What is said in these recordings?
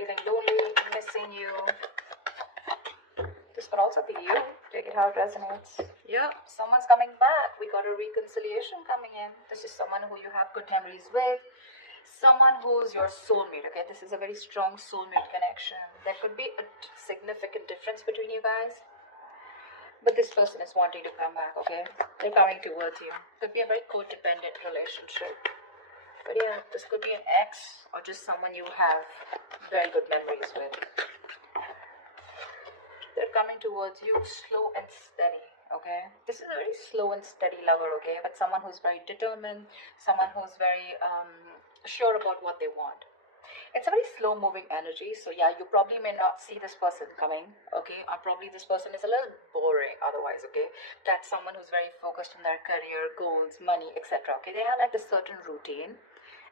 feeling lonely, missing you. This could also be you. Take it how it resonates. Yeah, someone's coming back. We got a reconciliation coming in. This is someone who you have good memories with. Someone who's your soulmate, okay? This is a very strong soulmate connection. There could be a significant difference between you guys. But this person is wanting to come back, okay? They're coming towards you. Could be a very codependent relationship. But yeah, this could be an ex or just someone you have very good memories with. They're coming towards you slow and steady, okay? This is a very slow and steady lover, okay? But someone who's very determined, someone who's very sure about what they want. It's a very slow moving energy, so yeah, you probably may not see this person coming, okay? Or probably this person is a little boring otherwise, okay? That's someone who's very focused on their career, goals, money, etc. Okay, they have like a certain routine,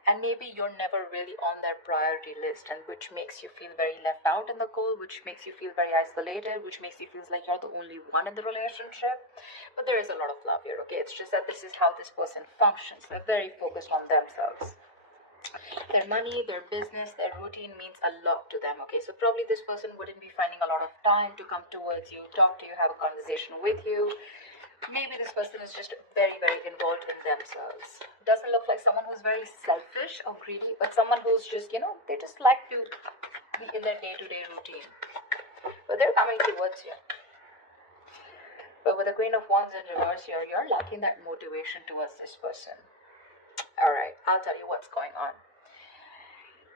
and maybe you're never really on their priority list, and which makes you feel very left out in the cold, which makes you feel very isolated, which makes you feel like you're the only one in the relationship. But there is a lot of love here, okay? It's just that this is how this person functions. They're very focused on themselves. Their money, their business, their routine means a lot to them, okay? So probably this person wouldn't be finding a lot of time to come towards you, talk to you, have a conversation with you. Maybe this person is just very, very involved in themselves. Doesn't look like someone who's very selfish or greedy, but someone who's just, they just like to be in their day-to-day routine. But they're coming towards you. But with the Queen of Wands in reverse here, you're lacking that motivation towards this person. Alright, I'll tell you what's going on.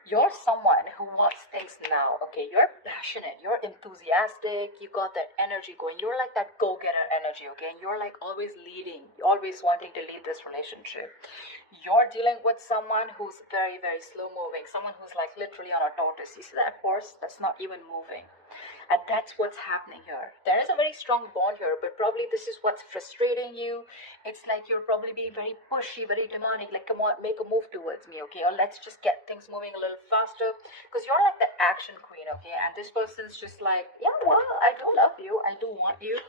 You're someone who wants things now, okay? You're passionate, you're enthusiastic, you got that energy going. You're like that go-getter energy, okay? And you're like always leading, you're always wanting to lead this relationship. You're dealing with someone who's very, very slow moving, someone who's like literally on a tortoise. You see that horse that's not even moving? And that's what's happening here. There is a very strong bond here, but probably this is what's frustrating you. It's like you're probably being very pushy, very demanding, like, come on, make a move towards me, okay? Or let's just get things moving a little faster. Because you're like the action queen, okay? And this person's just like, yeah, well, I do love you, I do want you.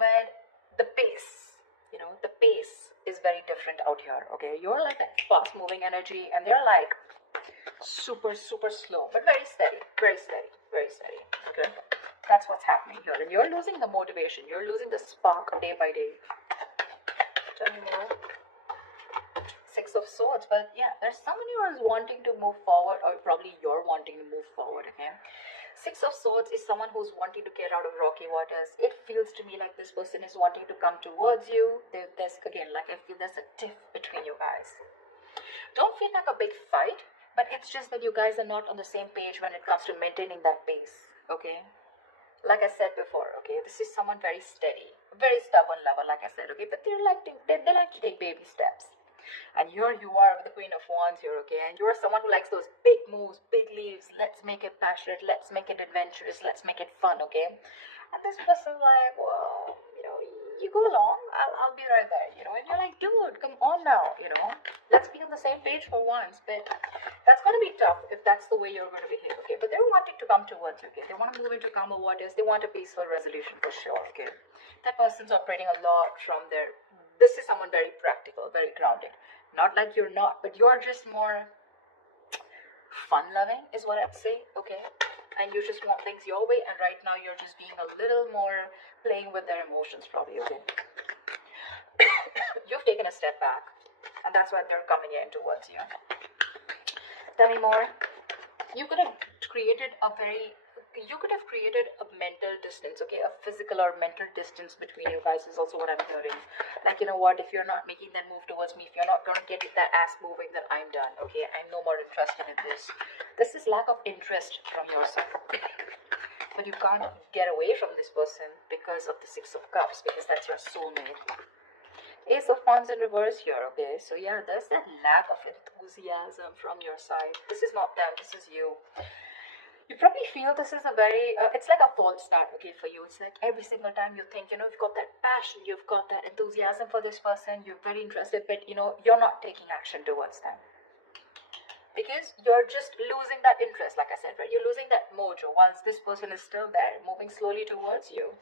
But the pace, the pace is very different out here, okay? You're like that fast moving energy, and they're like super, super slow, but very steady, very steady, very steady, okay? That's what's happening here. And you're losing the motivation. You're losing the spark day by day. Tell me more. Six of Swords. But yeah, there's someone who is wanting to move forward, or probably you're wanting to move forward, okay? Six of Swords is someone who's wanting to get out of rocky waters. It feels to me like this person is wanting to come towards you. There's, again, like I feel there's a tiff between you guys. Don't feel like a big fight, but it's just that you guys are not on the same page when it comes to maintaining that pace, okay? Like I said before, okay, this is someone very steady, very stubborn lover, like I said, okay, but they like to take baby steps. And here you are with the Queen of Wands here, okay, and you're someone who likes those big moves, big leaves. Let's make it passionate, let's make it adventurous, let's make it fun, okay? And this person's like, well, you go along, I'll be right there, and you're like, dude, come on now, let's be on the same page for once. But that's going to be tough if that's the way you're going to behave, okay? But they're wanting to come towards you, okay? They want to move into calmer waters. They want a peaceful resolution for sure, okay? That person's operating a lot from their, this is someone very practical, very grounded. Not like you're not, but you're just more fun-loving is what I'd say, okay? And you just want things your way, and right now you're just being a little more playing with their emotions probably, okay? You've taken a step back, and that's why they're coming in towards you. Tell me more. You could have created a mental distance, okay? A physical or mental distance between you guys is also what I'm hearing. Like, you know what, if you're not making that move towards me, if you're not going to get that ass moving, then I'm done, okay? I'm no more interested in this. This is lack of interest from your side. But you can't get away from this person because of the Six of Cups, because that's your soulmate. Ace of Wands in reverse here, okay? So yeah, there's that lack of enthusiasm from your side. This is not them, this is you. You probably feel this is a very, it's like a false start, okay, for you. It's like every single time you think, you've got that passion, you've got that enthusiasm for this person, you're very interested, but, you're not taking action towards them. Because you're just losing that interest, like I said, right? You're losing that mojo whilst this person is still there, moving slowly towards you.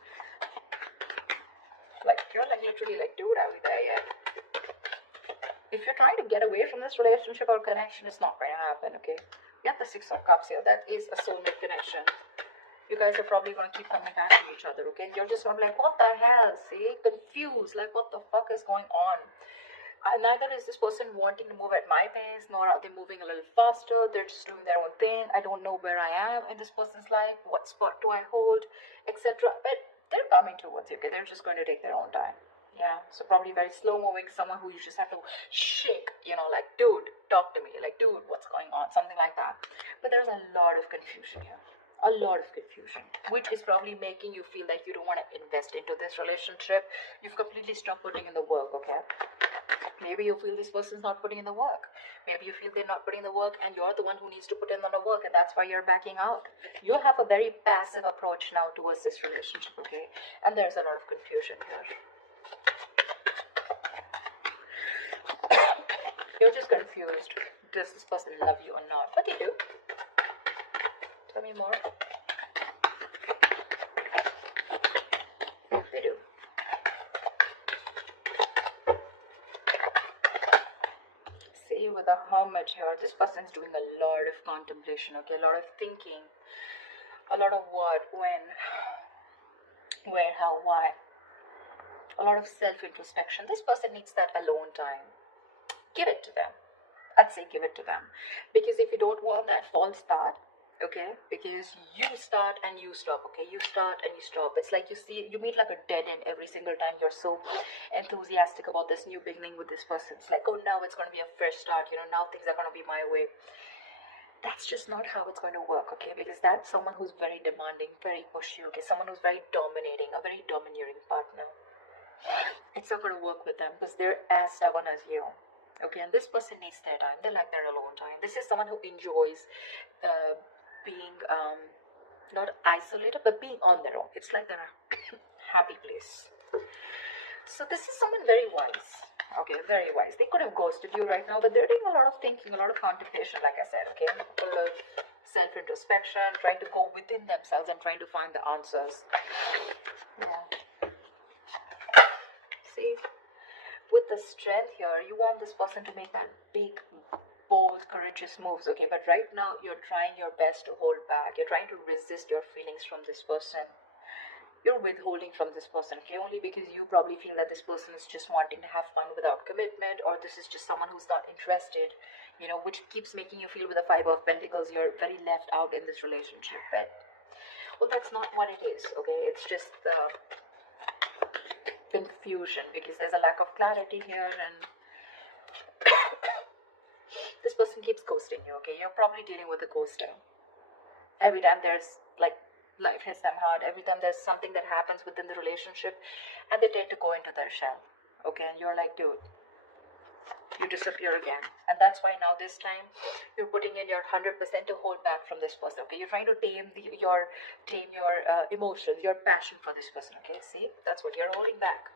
Like, you're like literally like, dude, are we there yet? If you're trying to get away from this relationship or connection, it's not going to happen, okay? You have the Six of Cups here. That is a soulmate connection. You guys are probably going to keep coming back to each other, okay? You're just going to be like, what the hell? See? Confused. Like, what the fuck is going on? Neither is this person wanting to move at my pace, nor are they moving a little faster. They're just doing their own thing. I don't know where I am in this person's life. What spot do I hold? Etc. But they're coming towards you, okay? They're just going to take their own time. Yeah, so probably very slow moving, someone who you just have to shake, like, dude, talk to me, like, dude, what's going on, something like that. But there's a lot of confusion here, a lot of confusion, which is probably making you feel like you don't want to invest into this relationship. You've completely stopped putting in the work, okay? Maybe you feel this person's not putting in the work. Maybe you feel they're not putting in the work and you're the one who needs to put in the work, and that's why you're backing out. You have a very passive approach now towards this relationship, okay? And there's a lot of confusion here. You're just confused. Does this person love you or not? But they do. Tell me more. They do. See, with the Hermit here, this person's doing a lot of contemplation, okay? A lot of thinking. A lot of what, when, where, how, why. A lot of self-introspection. This person needs that alone time. Give it to them. I'd say give it to them. Because if you don't want that false start, okay, because you start and you stop, okay, you start and you stop. It's like you meet like a dead end every single time. You're so enthusiastic about this new beginning with this person. It's like, oh, now it's going to be a fresh start, now things are going to be my way. That's just not how it's going to work, okay, because that's someone who's very demanding, very pushy, okay, someone who's very dominating, a very domineering partner. It's not going to work with them because they're as stubborn as you. Okay, and this person needs their time. They like their alone time. This is someone who enjoys being not isolated, but being on their own. It's like their happy place. So this is someone very wise. Okay, very wise. They could have ghosted you right now, but they're doing a lot of thinking, a lot of contemplation, like I said, okay? A lot of self-introspection, trying to go within themselves and trying to find the answers. Yeah. See? With the strength here, you want this person to make that big, bold, courageous moves, okay? But right now, you're trying your best to hold back. You're trying to resist your feelings from this person. You're withholding from this person, okay? Only because you probably feel that this person is just wanting to have fun without commitment, or this is just someone who's not interested, which keeps making you feel with the Five of Pentacles, you're very left out in this relationship. But, well, that's not what it is, okay? It's just confusion because there's a lack of clarity here, and this person keeps ghosting you, okay? You're probably dealing with a ghoster. Every time there's like life hits them hard, every time there's something that happens within the relationship, and they tend to go into their shell, okay? And you're like, dude, you disappear again. And that's why now this time you're putting in your 100% to hold back from this person, okay? You're trying to tame your emotions, your passion for this person, okay? See, that's what you're holding back.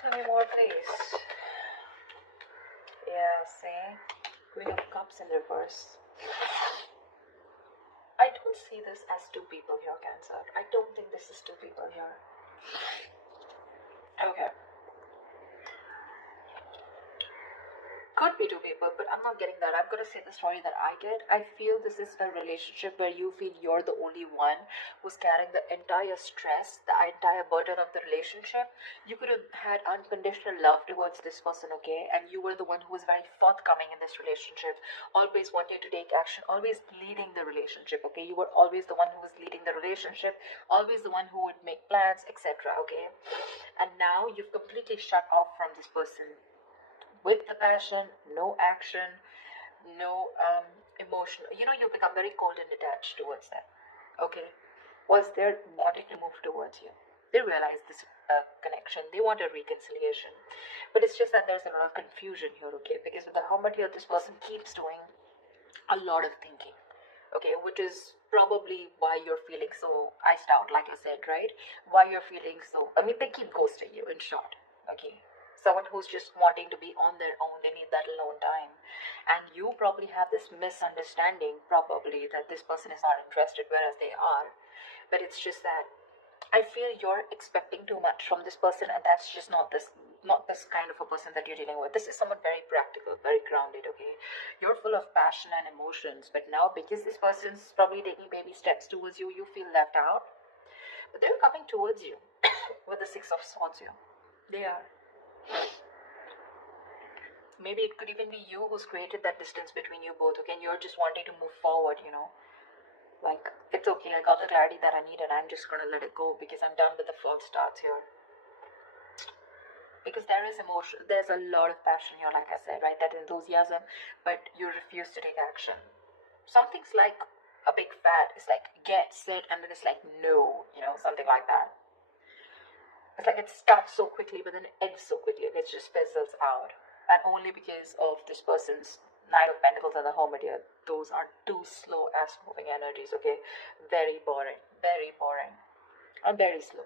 Tell me more, please. Yeah, see? Queen of Cups in reverse. I don't see this as two people here, Cancer. I don't think this is two people here. Okay. Could be two people, but I'm not getting that. I'm going to say the story that I get. I feel this is a relationship where you feel you're the only one who's carrying the entire stress, the entire burden of the relationship. You could have had unconditional love towards this person, okay? And you were the one who was very forthcoming in this relationship, always wanting to take action, always leading the relationship, okay? You were always the one who was leading the relationship, always the one who would make plans, etc., okay? And now you've completely shut off from this person. With the passion, no action, no emotion. You become very cold and detached towards them. Okay? Was there wanting to move towards you? They realize this connection. They want a reconciliation. But it's just that there's a lot of confusion here, okay? Because with the Hermit here, this person keeps doing a lot of thinking. Okay, which is probably why you're feeling so iced out, like I said, right? Why you're feeling so... they keep ghosting you, in short. Okay? Someone who's just wanting to be on their own, they need that alone time. And you probably have this misunderstanding, probably, that this person is not interested, whereas they are. But it's just that I feel you're expecting too much from this person, and that's just not this kind of a person that you're dealing with. This is someone very practical, very grounded, okay? You're full of passion and emotions, but now because this person's probably taking baby steps towards you, you feel left out. But they're coming towards you with the Six of Swords here. They are. Maybe it could even be you who's created that distance between you both, okay? And you're just wanting to move forward, you know? Like, it's okay, I got the clarity that I need, and I'm just gonna let it go because I'm done with the false starts here. Because there is emotion, there's a lot of passion here, like I said, right? That enthusiasm, but you refuse to take action. Something's like a big fat. It's like get, sit, and then it's like no, you know, something like that. It's like it starts so quickly, but then it ends so quickly, and it just fizzles out. And only because of this person's Knight of Pentacles and the Hermit here, those are two slow ass moving energies, okay? Very boring, and very slow.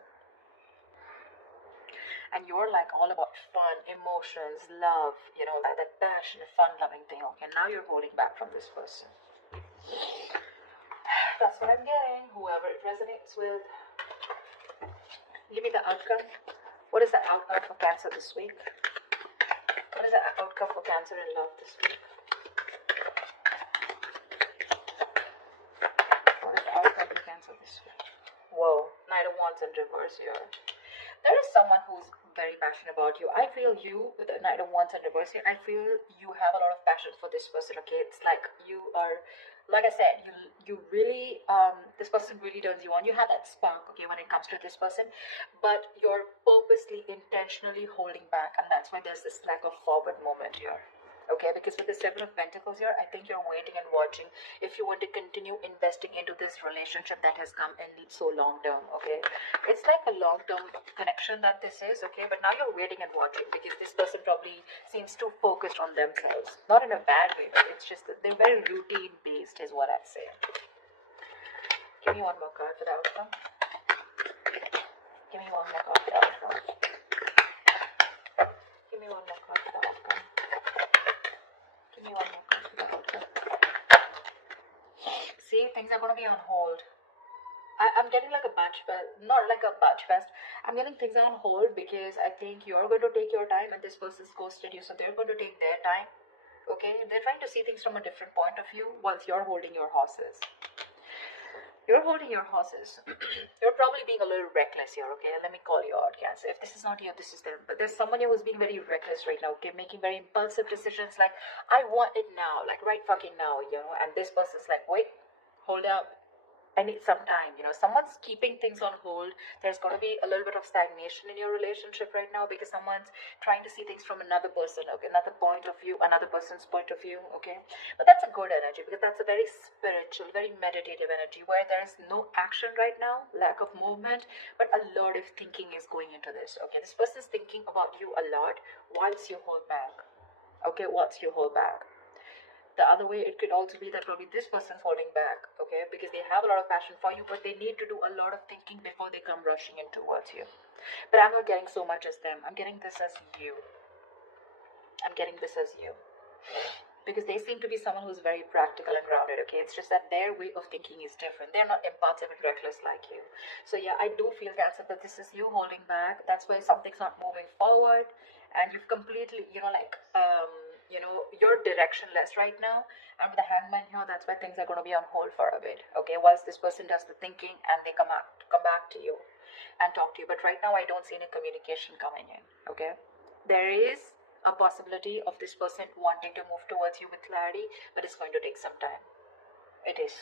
And you're like all about fun, emotions, love, you know, like that passion, fun loving thing, okay? Now you're holding back from this person. That's what I'm getting. Whoever it resonates with, give me the outcome. What is the outcome for Cancer this week? What is the outcome for Cancer in love this week? What is the outcome for Cancer this week? Whoa, Knight of Wands in reverse here. There is someone who's very passionate about you. I feel you, with the Knight of Wands in reverse here, I feel you have a lot of passion for this person, okay? It's like you are, like I said, you really, this person really turns you on. You have that spark, okay, when it comes to this person, but you're purposely, intentionally holding back, and that's why there's this lack of forward moment here. Okay, because with the Seven of Pentacles here, I think you're waiting and watching if you want to continue investing into this relationship that has come in so long term, okay? It's like a long term connection that this is, okay? But now you're waiting and watching because this person probably seems too focused on themselves. Not in a bad way, but it's just that they're very routine based, is what I'd say. Give me one more card for the outcome. Give me one more card for the outcome. Give me one more card for the outcome. Give me one more card for the outcome. See, things are going to be on hold. I'm getting like a batch fest, not like a batch fest. I'm getting things on hold because I think you're going to take your time and this person's ghosted you, so they're going to take their time. Okay, they're trying to see things from a different point of view whilst you're holding your horses. You're holding your horses. You're probably being a little reckless here, okay? Let me call you out, Cancer. If this is not you, this is them. But there's someone here who's being very reckless right now, okay? Making very impulsive decisions like, I want it now, like right fucking now, you know? And this person's like, wait, hold up. I need some time, you know, someone's keeping things on hold. There's going to be a little bit of stagnation in your relationship right now because someone's trying to see things from another person, okay, another point of view, another person's point of view, okay. But that's a good energy because that's a very spiritual, very meditative energy where there's no action right now, lack of movement, but a lot of thinking is going into this, okay. This person's thinking about you a lot whilst you hold back, okay, whilst you hold back. The other way, it could also be that probably this person's holding back, okay, because they have a lot of passion for you, but they need to do a lot of thinking before they come rushing in towards you. But I'm not getting so much as them. I'm getting this as you. I'm getting this as you. Because they seem to be someone who's very practical and grounded, okay? It's just that their way of thinking is different. They're not impulsive and reckless like you. So yeah, I do feel, Cancer, that this is you holding back. That's why something's not moving forward. And you've completely, you know, like, you're directionless right now. And with the Hangman here, that's why things are going to be on hold for a bit, okay? Whilst this person does the thinking and they come back to you and talk to you. But right now, I don't see any communication coming in, okay? There is a possibility of this person wanting to move towards you with clarity, but it's going to take some time. It is.